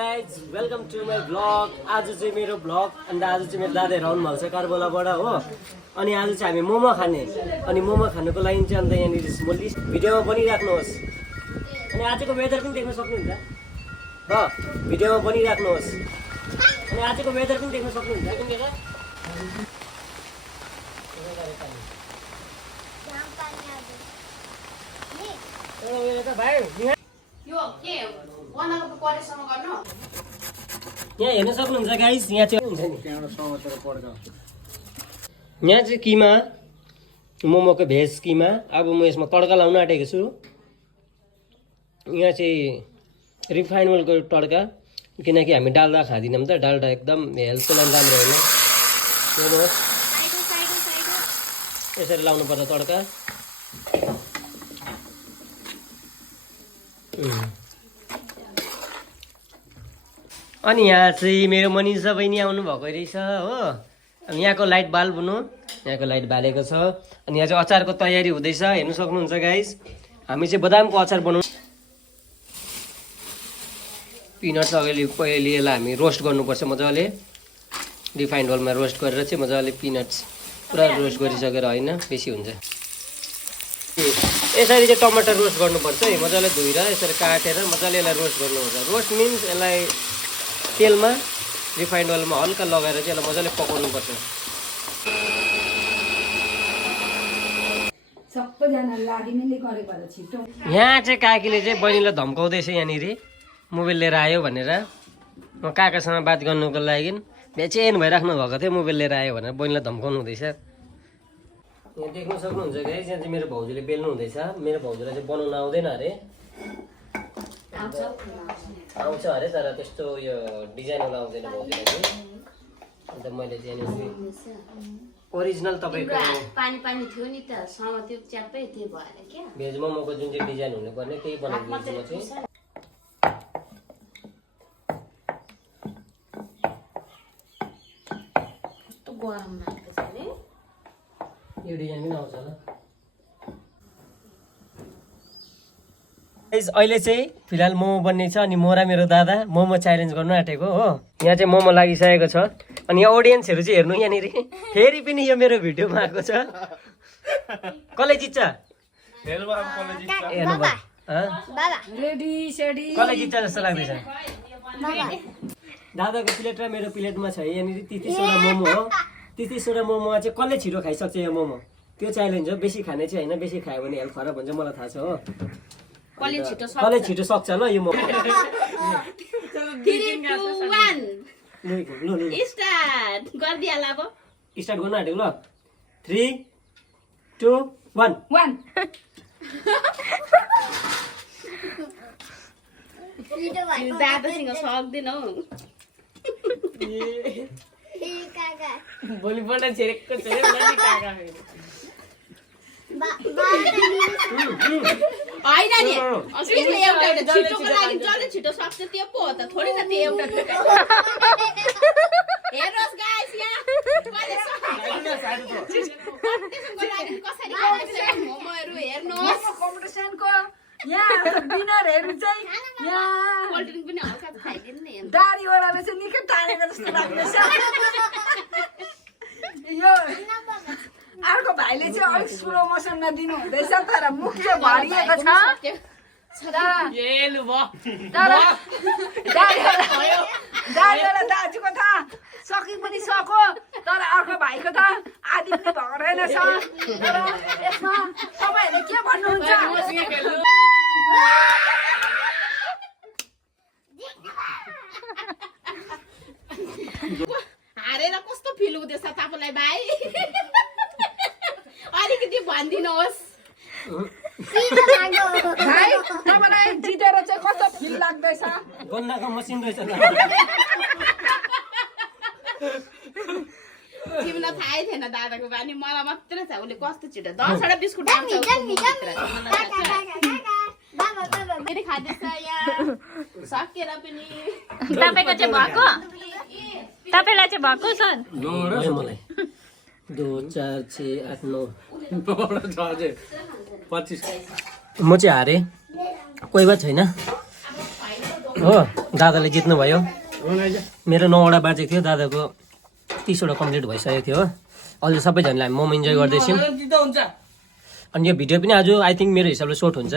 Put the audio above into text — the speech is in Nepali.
Guys welcome to my blog. आज चाहिँ मेरो ब्लग अन्त आज चाहिँ मेरो दादाहरू आउनु भएको छ कारबोलाबाट हो। अनि आज चाहिँ हामी मोमो खाने अनि मोमो खानुको लागि चाहिँ अन्त यहाँनिर म लिस्ट भिडियोमा बनिराख्नुहोस्। अनि आजको वेदर पनि देख्न सक्नुहुन्छ हो, भिडियोमा बनिराख्नुहोस्। अनि आजको वेदर पनि देख्न सक्नुहुन्छ किनकि यहाँ हेर्न सक्नुहुन्छ गाइस, यहाँ चाहिँ किमा मोमोको भेज किमा। अब म यसमा तड्का लाउन आँटेको छु। यहाँ चाहिँ रिफाइन ओइलको तड्का, किनकि हामी डाल्डा खाँदैनौँ त, डाल्डा एकदम हेल्थको लागि राम्रो होइन। यसरी लाउनु पर्छ तड्का। अनि यहाँ चाहिँ मेरो मनिषा बहिनी आउनु भएको रहेछ हो। अनि यहाँको लाइट बाल्नु, यहाँको लाइट बालेको छ। अनि यहाँ चाहिँ अचारको तयारी हुँदैछ, हेर्नु सक्नुहुन्छ गाइस। हामी चाहिँ बदामको अचार बनाउँ। पिनट्स पहिले यसलाई हामी रोस्ट गर्नुपर्छ मजाले, रिफाइन्ड ओइलमा रोस्ट गरेर चाहिँ मजाले पिनट्स पुरा रोस्ट गरिसकेर होइन, बेसी हुन्छ। यसरी चाहिँ टमाटर रोस्ट गर्नुपर्छ है, मजाले धोएर यसरी काटेर मजाले यसलाई रोस्ट गर्नुपर्छ। रोस्ट मिन्स यसलाई तेलमा रिफाइन्ड ओइलमा हल्का लगाएर चाहिँ यसलाई मजाले पकाउनुपर्छ। यहाँ चाहिँ काकीले चाहिँ बहिनीलाई धम्काउँदैछ यहाँनिर मोबाइल लिएर आयो भनेर। म काकासँग बात गर्नुको लागि बेचेन भइराख्नु भएको थियो, मोबाइल लिएर आयो भनेर बहिनीलाई धम्काउनु हुँदैछ। यहाँ देख्न सक्नुहुन्छ गाइस, यहाँ चाहिँ मेरो भाउजूले बेल्नु हुँदैछ। मेरो भाउजूलाई चाहिँ बनाउन आउँदैन अरे, आउँछ अरे तर त्यस्तो यो डिजाइनवाला आउँदैन भाउजूलाई चाहिँ। अन्त मैले चाहिँ ओरिजिनल तपाईँको पानी पानी थियो नि त सँग त्यो च्यापै त्यो भएर के भेज मोमोको जुन चाहिँ डिजाइन हुनुपर्ने त्यही बनाइदिन्छु म चाहिँ। कस्तो गरम लाग्छ नि यो डिजाइन पनि आउँछ होला। अहिले चाहिँ फिलहाल मोमो बन्ने छ। अनि म र मेरो दादा मोमो च्यालेन्ज गर्नु आँटेको हो। यहाँ चाहिँ मोमो लागिसकेको छ। अनि यहाँ अडियन्सहरू चाहिँ हेर्नु यहाँनिर, फेरि पनि यो मेरो भिडियोमा आएको छ। कसले जित्छ हेर्नु भयो, कसले जित्छ जस्तो लाग्दैछ? दादाको प्लेट र मेरो प्लेटमा छ यहाँनिर 33वटा मोमो हो। 33वटा मोमोमा चाहिँ कसले छिटो खाइसक्छ यो मोमो, त्यो च्यालेन्ज हो। बेसी खाने चाहिँ होइन, बेसी खायो भने हेल्थ खराब हुन्छ, मलाई थाहा छ हो। कसले छिटो सक्छ ल यो मोमो। 3 2 1 स्टार्ट गर्दिहाल अब। स्टार्ट गर्नु आँटेको ल। 3 2 1 दादासँग सक्दैन हौ। भोलिपल्ट छेरेको छेरे मलाई काका होइन नि त्यसले एउटा छिटोको लागि जसले छिटो सक्छ त्यो पो हो त, थोरै न त्यो एउटा हेर्नुहोस् गाइस यहाँ कसरी मोमोहरू हेर्नुहोस्। कम्पिटिसनको यहाँ विनरहरू चाहिँ यहाँ कोल्ड ड्रिङ्क पनि हल्का खाइदिनु नि। दाढीवालाले चाहिँ निकै तानेको जस्तो लाग्दैछ। यो अर्को भाइले चाहिँ अलिक स्लो मोसनमा दिनु हुँदैछ, तर मुख चाहिँ भरिएको छ। तर दाढीवाला दाजुको त सकि पनि सक्यो, तर अर्को भाइको त आदि पनि भएको रहेनछ। तर यसमा तपाईँहरूले के भन्नुहुन्छ? हारेर कस्तो फिल हुँदैछ तपाईँलाई भाइ? अलिकति भनिदिनुहोस्। भाइ तपाईँलाई जितेर चाहिँ कस्तो फिल लाग्दैछ? गन्नाको मसिन रहेछ। तिमीलाई थाहै थिएन दादाको बानी, मलाई मात्रै थाहा। उसले कस्तो छिटो 10वटा बिस्कुट आउँछ फेरि खाँदैछ यहाँ सकेर पनि। तपाईको चाहिँ भएको, तपाईलाई चाहिँ भएको सर मलाई 2 4 6 8 9 25। म चाहिँ हारेँ, कोही बात छैन। हो दादाले जित्नुभयो मेरो 9वटा बाजेको थियो दादाको 30वटा कम्प्लिट भइसकेको थियो हो अहिले सबैजनाले हामी मोमो इन्जोय गर्दैछौँ अनि यो भिडियो पनि आज आई थिङ्क मेरो हिसाबले सर्ट हुन्छ